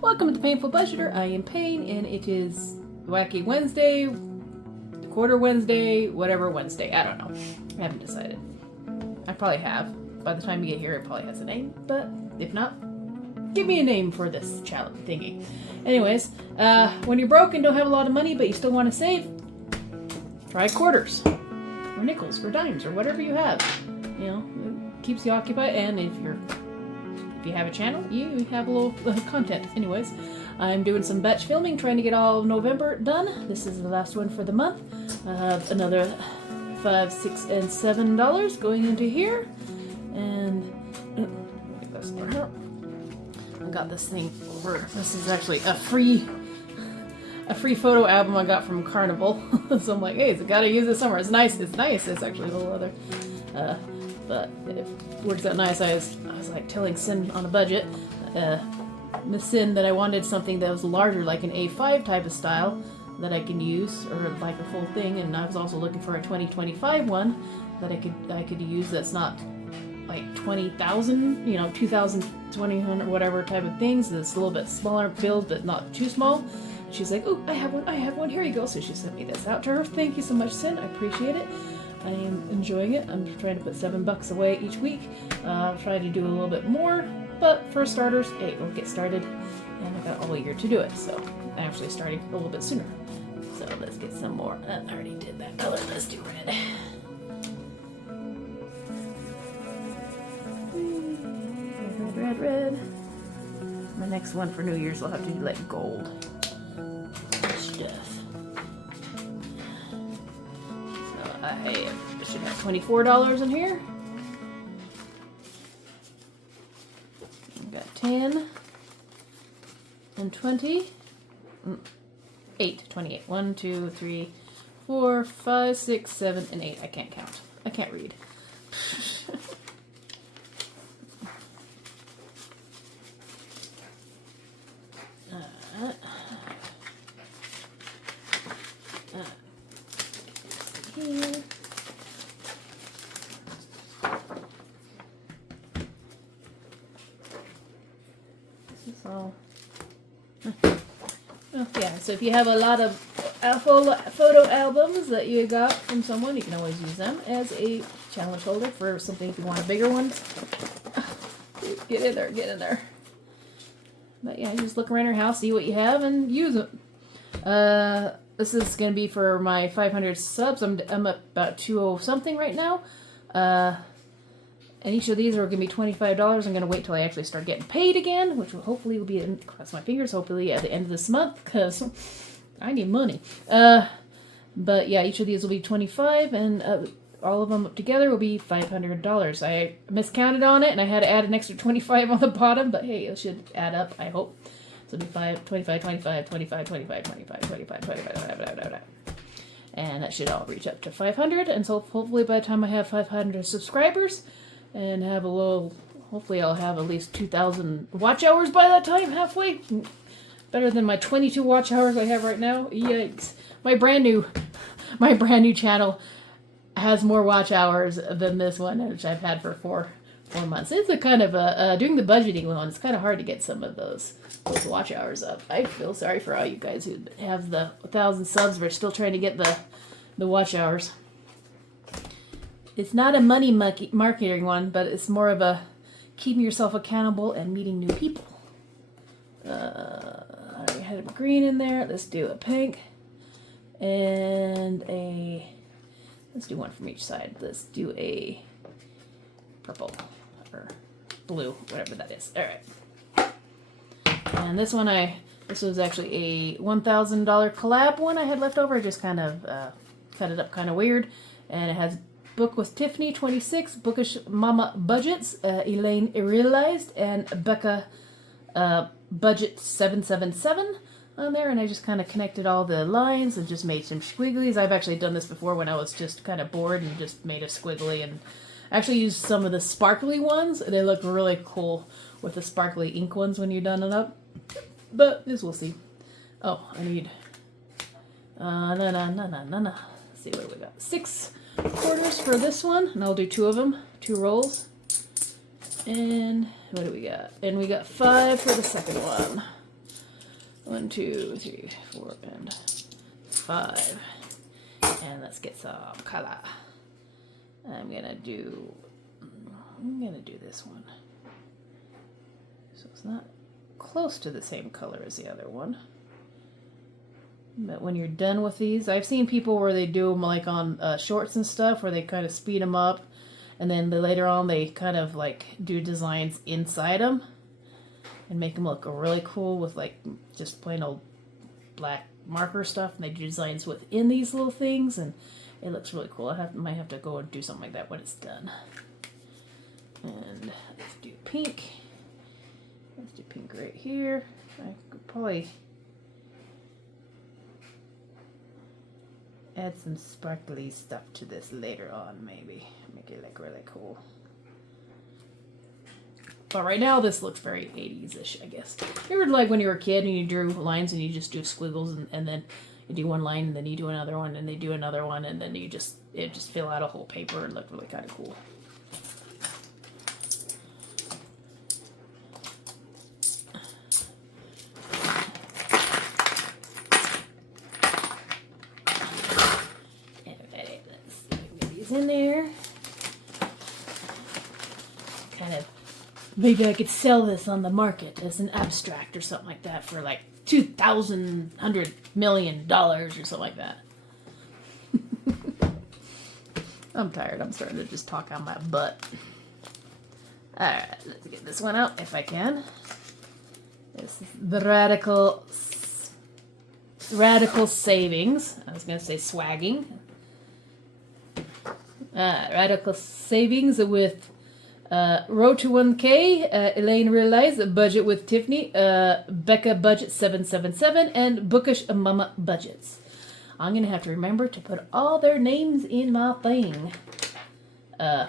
Welcome to the Painful Budgeter. I am Payne, and it is Wacky Wednesday, Quarter Wednesday, whatever Wednesday. I don't know. I haven't decided. I probably have. By the time you get here, it probably has a name. But if not, give me a name for this challenge thingy. Anyways, when you're broke and don't have a lot of money, but you still want to save, try quarters, or nickels, or dimes, or whatever you have. You know, it keeps you occupied, and if you have a channel, you have a little content. Anyways, I'm doing some batch filming, trying to get all of November done. This is the last one for the month. I have another $5, $6, and $7 going into here, and I got this thing over. This is actually a free photo album I got from Carnival. So I'm like, hey, I gotta use this somewhere. It's nice. It's nice. It's actually a little leather. But it works out nice. I was like telling Sin on a budget, Miss Sin, that I wanted something that was larger, like an A5 type of style that I can use, or like a full thing. And I was also looking for a 2025 one that I could use that's not like 20,000, 2,000, 2,000, whatever type of things. That's a little bit smaller build, but not too small. She's like, oh, I have one. Here you go. So she sent me this out to her. Thank you so much, Sin. I appreciate it. I am enjoying it. I'm trying to put $7 away each week. I'll try to do a little bit more, but for starters, it will get started, and I've got all year to do it, so I'm actually starting a little bit sooner. So let's get some more. I already did that color. Let's do red. Red. My next one for New Year's will have to be like gold stuff. I should have $24 in here. I've got 10 and 20. 28. 1, 2, 3, 4, 5, 6, 7, and 8. I can't count. I can't read. Here. So, well, yeah. So if you have a lot of photo albums that you got from someone, you can always use them as a challenge holder for something if you want a bigger one. Get in there. But yeah, just look around your house, see what you have, and use it. This is going to be for my 500 subs. I'm up about 200 something right now. And each of these are going to be $25. I'm going to wait till I actually start getting paid again, which will hopefully will be, cross my fingers, hopefully at the end of this month, because I need money. But yeah, each of these will be $25, and all of them up together will be $500. I miscounted on it, and I had to add an extra 25 on the bottom, but hey, it should add up, I hope. So it'll be 25, 25, 25, 25, 25, 25, 25, and that should all reach up to 500. And so hopefully by the time I have 500 subscribers and have a little, hopefully I'll have at least 2,000 watch hours by that time, halfway. Better than my 22 watch hours I have right now. Yikes. My brand new channel has more watch hours than this one, which I've had for four months. It's a kind of doing the budgeting one. It's kind of hard to get some of those watch hours up. I feel sorry for all you guys who have the 1,000 subs but are still trying to get the watch hours. It's not a money marketing one, but it's more of a keeping yourself accountable and meeting new people. I already had a green in there. Let's do a pink and let's do one from each side. Let's do a purple or blue, whatever that is. All right. And this one, this was actually a $1,000 collab one I had left over. I just kind of cut it up kind of weird. And it has Book with Tiffany 26, Bookish Mama Budgets, Elaine Realized, and Becca Budget 777 on there. And I just kind of connected all the lines and just made some squigglies. I've actually done this before when I was just kind of bored and just made a squiggly, and actually used some of the sparkly ones. They look really cool with the sparkly ink ones when you're done it up. But this we'll see. Oh, I need let's see, what do we got? 6 quarters for this one, and I'll do 2 of them, 2 rolls. And what do we got? And we got 5 for the second one. 1, 2, 3, 4, and 5. And let's get some color. I'm gonna do this one. So it's not close to the same color as the other one. But when you're done with these, I've seen people where they do them like on shorts and stuff, where they kind of speed them up, and then later on they kind of like do designs inside them and make them look really cool with like just plain old black marker stuff, and they do designs within these little things, and it looks really cool. Might have to go and do something like that when it's done. And let's do pink. Let's do pink right here. I could probably add some sparkly stuff to this later on, maybe. Make it look really cool. But right now, this looks very 80s-ish, I guess. You ever like when you were a kid and you drew lines and you just do squiggles and then you do one line and then you do another one and they do another one and then it just fill out a whole paper and look really kind of cool. In there. Kind of, maybe I could sell this on the market as an abstract or something like that for like $2,100 million or something like that. I'm tired. I'm starting to just talk out my butt. Alright, let's get this one out if I can. This is the Radical Savings. I was going to say swagging. Radical Savings with Road to 1K, Elaine Realize, Budget with Tiffany, Becca Budget 777, and Bookish Mama Budgets. I'm going to have to remember to put all their names in my thing. I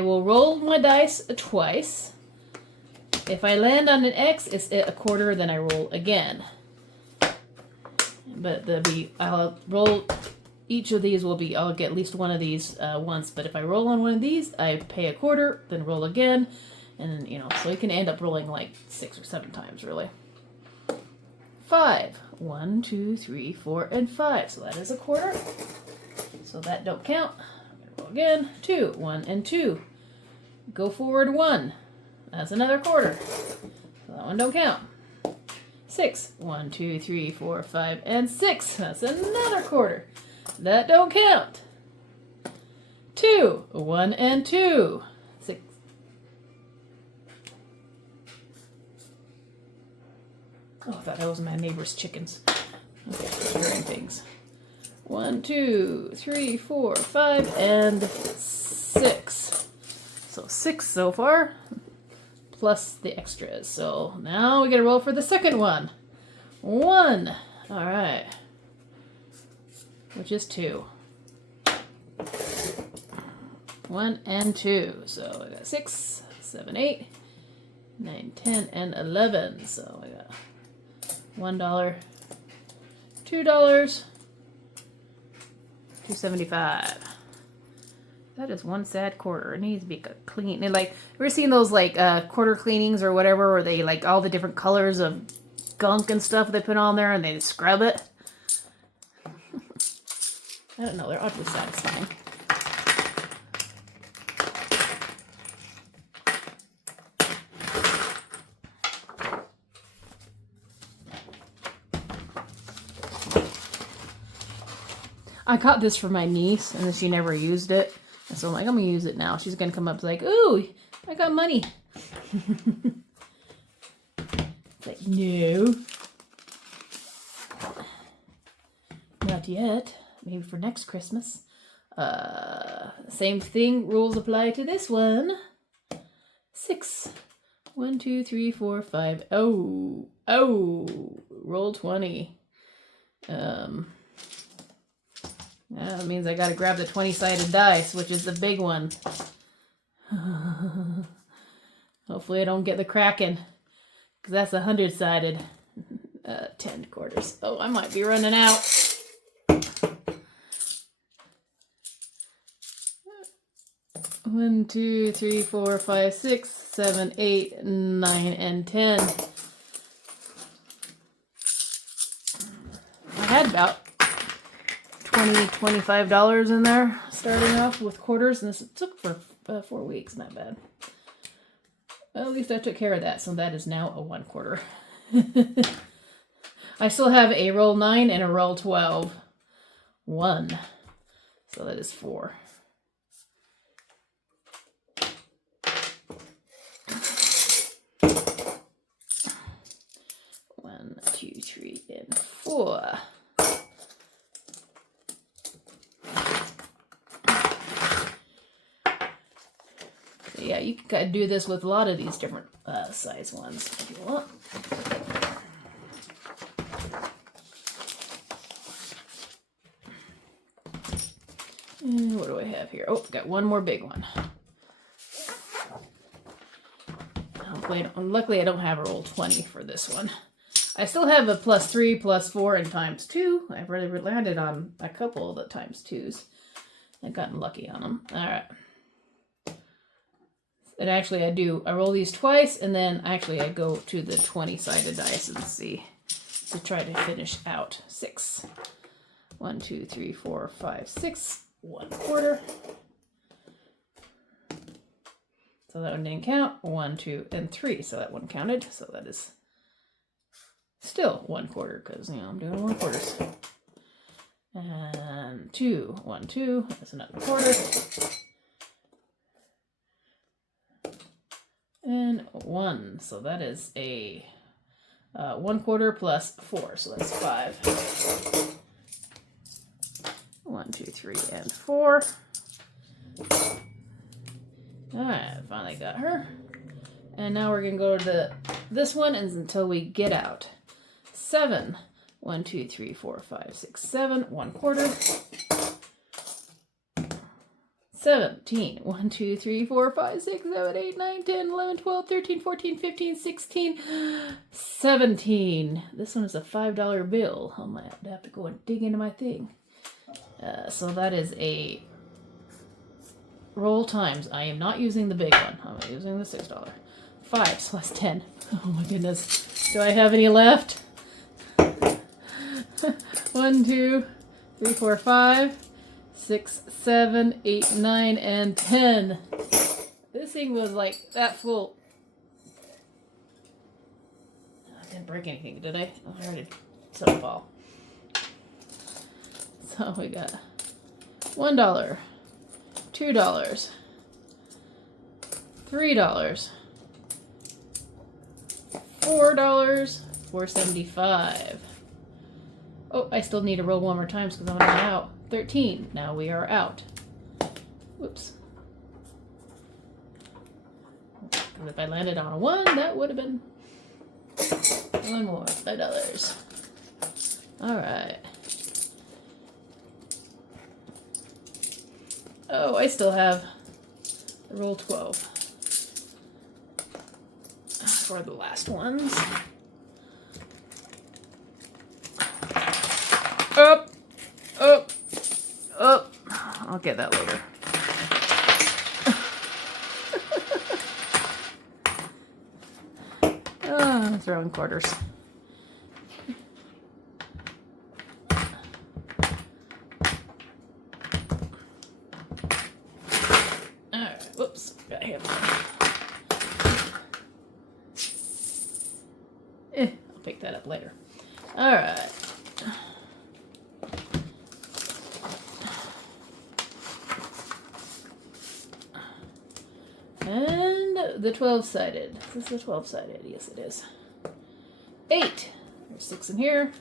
will roll my dice twice. If I land on an X, it's a quarter, then I roll again. But I'll roll... Each of these will be, I'll get at least one of these once, but if I roll on one of these, I pay a quarter, then roll again, and you know, so you can end up rolling like 6 or 7 times, really. 5. 1, 2, 3, 4, and 5. So that is a quarter. So that don't count. I'm going to roll again. 2. 1 and 2. Go forward 1. That's another quarter. So that one don't count. 6. 1, 2, 3, 4, 5, and 6. That's another quarter. That don't count. 2. 1 and 2. 6. Oh, I thought that was my neighbor's chickens. Okay, hearing things. 1, 2, 3, 4, 5, and 6. So 6 so far, plus the extras. So now we gotta roll for the second one. 1. All right. Which is 2. 1 and 2. So I got 6, 7, 8, 9, 10, and 11. So I got $1, $2, $2.75. That is one sad quarter. It needs to be clean. And like, we're seeing those like quarter cleanings or whatever, where they like all the different colors of gunk and stuff they put on there and they scrub it. I don't know, they're oddly satisfying. I got this for my niece, and she never used it. And so I'm like, I'm going to use it now. She's going to come up like, ooh, I got money. It's like, no. Not yet. Maybe for next Christmas. Same thing. Rules apply to this one. 6. 1, 2, 3, 4, 5. Oh. Oh. Roll 20. That means I gotta grab the 20-sided dice, which is the big one. Hopefully I don't get the Kraken. Because that's 100-sided. 10 quarters. Oh, I might be running out. 1, 2, 3, 4, 5, 6, 7, 8, 9, and 10. I had about $25 in there starting off with quarters, and this took for 4 weeks. Not bad. Well, at least I took care of that, so that is now a 1 quarter. I still have a roll 9 and a roll 12. 1. So that is 4. One, 2, 3, and 4. So yeah, you can do this with a lot of these different size ones if you want. And what do I have here? Oh, got one more big one. Luckily, I don't have a roll 20 for this one. I still have a +3, +4, and ×2. I've already landed on a couple of the ×2s and gotten lucky on them. All right. And actually, I roll these twice, and then actually I go to the 20-sided dice and see to try to finish out 6. 1, 2, 3, 4, 5, 6. 1 quarter. So that one didn't count. 1, 2, and 3. So that one counted. So that is still 1 quarter because, you know, I'm doing 1 quarters. And 2, 1, 2. That's another quarter. And 1. So that is a 1 quarter plus 4. So that's 5. 1, 2, 3, and 4. Alright, finally got her. And now we're gonna go to this one until we get out. 7. 1, 2, 3, 4, 5, 6, 7. 1 quarter. 17. 1, 2, 3, 4, 5, 6, 7, 8, 9, 10, 11, 12, 13, 14, 15, 16, 17. This one is a $5 bill. I might have to go and dig into my thing. So that is a roll times. I am not using the big one. I'm using the $6. 5, so that's 10. Oh my goodness. Do I have any left? 1, 2, 3, 4, 5, 6, 7, 8, 9, and 10. This thing was like that full. I didn't break anything, did I? Oh, I already saw it fall. So we got $1, $2, $3, $4, $4.75. Oh, I still need to roll one more time because I'm not out. 13. Now we are out. Whoops. If I landed on a 1, that would have been 1 more. $5. All right. Oh, I still have the roll 12 for the last ones. Up, up, up. I'll get that later. Oh, throwing quarters. Whoops, got him. I'll pick that up later. All right. And the 12-sided. Is this the 12-sided? Yes, it is. 8. There's 6 in here.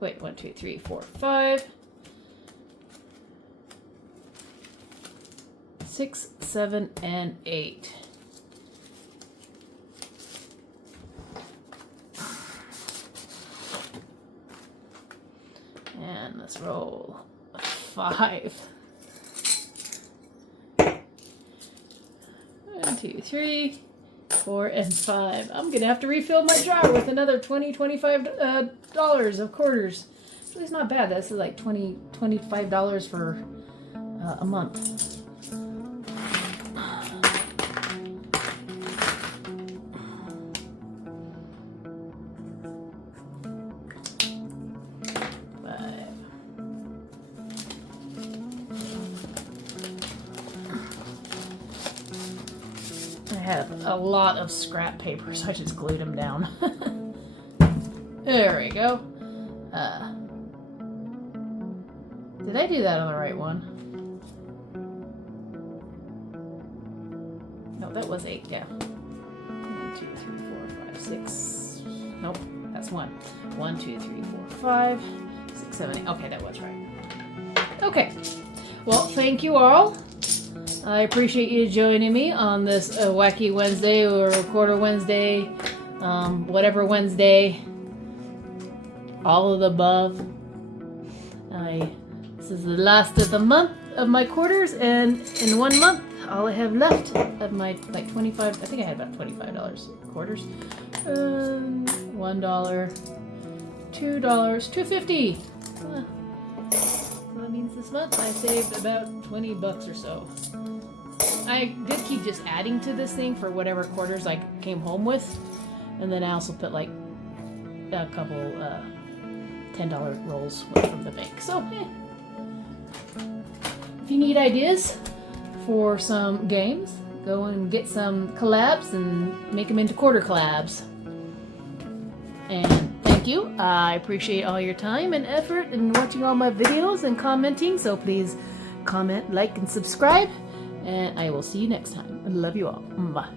Wait, 1, 2, 3, 4, 5. 6, 7, and 8. And let's roll 5. 1, 2, 3, 4, and 5. I'm gonna have to refill my jar with another $25 of quarters. So it's not bad. That's like $25 for a month. I have a lot of scrap paper, so I just glued them down. There we go. Did I do that on the right one? No, that was 8, yeah. 1, 2, 3, 4, 5, 6. Nope, that's 1. 1, 2, 3, 4, 5, 6, 7, 8. Okay, that was right. Okay. Well, thank you all. I appreciate you joining me on this Wacky Wednesday or Quarter Wednesday, whatever Wednesday, all of the above. This is the last of the month of my quarters, and in 1 month, all I have left of my, like, 25, I think I had about $25 quarters. $1, $2, $2.50. That means this month I saved about 20 bucks or so. I did keep just adding to this thing for whatever quarters I came home with, and then I also put like a couple $10 rolls from the bank. So, if you need ideas for some games, go and get some collabs and make them into quarter collabs. And thank you. I appreciate all your time and effort in watching all my videos and commenting. So please comment, like, and subscribe. And I will see you next time. I love you all. Bye.